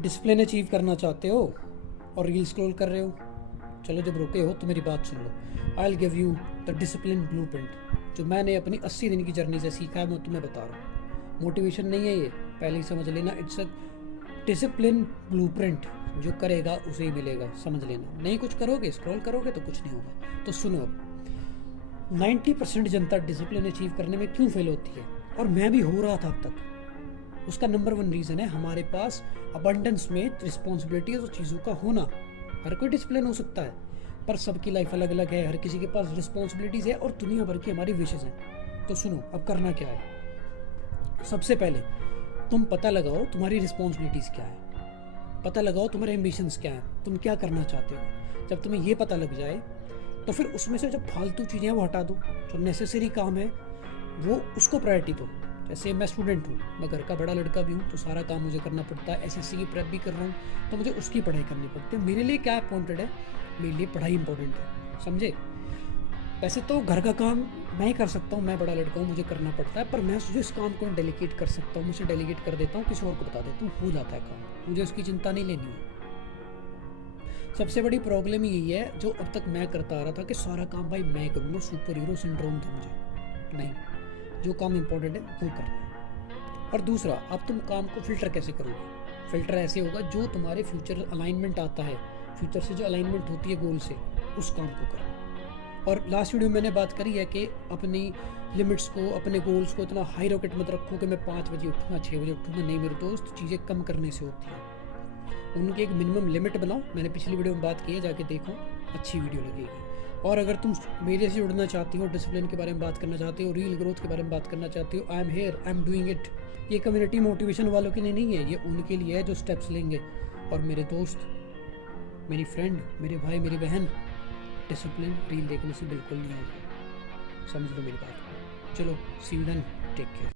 Discipline achieve करना चाहते हो और रील स्क्रॉल कर रहे हो, चलो जब रुके हो तो मेरी बात सुन लो। I will give you the discipline blueprint जो मैंने अपनी 80 दिन की जर्नी से सीखा है, मैं तुम्हें बता रहा हूँ। मोटिवेशन नहीं है ये, पहले ही समझ लेना। इट्स अ डिसिप्लिन ब्लूप्रिंट, जो करेगा उसे ही मिलेगा, समझ लेना। नहीं कुछ करोगे, स्क्रॉल करोगे तो कुछ नहीं होगा। तो सुनो, अब 90% जनता डिसिप्लिन अचीव करने में क्यों फेल होती है, और मैं भी हो रहा था अब तक। उसका नंबर 1 रीज़न है हमारे पास अबंडेंस में रिस्पॉन्सिबिलिटीज और चीज़ों का होना। हर कोई डिसिप्लिन हो सकता है, पर सबकी लाइफ अलग अलग है, हर किसी के पास रिस्पॉन्सिबिलिटीज़ है और दुनिया भर की हमारी विशेज़ हैं। तो सुनो, अब करना क्या है। सबसे पहले तुम पता लगाओ तुम्हारी रिस्पॉन्सिबिलिटीज़ क्या है, पता लगाओ तुम्हारे एम्बिशंस क्या हैं, तुम क्या करना चाहते हो। जब तुम्हें ये पता लग जाए तो फिर उसमें से जो फालतू चीज़ें हैं वो हटा दो, जो नेसेसरी काम है वो उसको प्रायोरिटी दो। जैसे मैं स्टूडेंट हूँ, मैं घर का बड़ा लड़का भी हूँ, तो सारा काम मुझे करना पड़ता है। एसएससी की प्रेप भी कर रहा हूँ, तो मुझे उसकी पढ़ाई करनी पड़ती है। मेरे लिए क्या इंपॉर्टेंट है, मेरे लिए पढ़ाई इंपॉर्टेंट है, समझे। वैसे तो घर का काम मैं ही कर सकता हूँ, मैं बड़ा लड़का हूँ, मुझे करना पड़ता है, पर मैं इस काम को डेलीगेट कर सकता हूँ, मुझे डेलीगेट कर देता हूँ, किसी और को बता देता हूँ, हो जाता है काम, मुझे उसकी चिंता नहीं लेनी है। सबसे बड़ी प्रॉब्लम यही है जो अब तक मैं करता आ रहा था कि सारा काम भाई मैं करूँगा, सुपर हीरो सिंड्रोम था मुझे। नहीं, जो काम इंपॉर्टेंट है वो करना है। और दूसरा, अब तुम काम को फिल्टर कैसे करोगे। फिल्टर ऐसे होगा जो तुम्हारे फ्यूचर अलाइनमेंट आता है, फ्यूचर से जो अलाइनमेंट होती है गोल से, उस काम को करो। और लास्ट वीडियो में मैंने बात करी है कि अपनी लिमिट्स को, अपने गोल्स को इतना हाई रॉकेट मत रखो कि मैं 5 बजे उठूँगा, 6 बजे उठूँगा। नहीं मेरे दोस्त, चीज़ें कम करने से होती हैं। उनकी एक मिनिमम लिमिट बनाओ, मैंने पिछली वीडियो में बात की है, जाके देखो, अच्छी वीडियो लगेगी। और अगर तुम मेरे से जुड़ना चाहती हो, डिसिप्लिन के बारे में बात करना चाहती हो, रील ग्रोथ के बारे में बात करना चाहती हो, I am here, I am doing it. ये कम्युनिटी मोटिवेशन वालों के लिए नहीं है, ये उनके लिए है जो स्टेप्स लेंगे। और मेरे दोस्त, मेरी फ्रेंड, मेरे भाई, मेरी बहन, डिसिप्लिन रील देखने से बिल्कुल नहीं आएगा, समझ लो मेरी बात। चलो, सी यू देन, टेक केयर।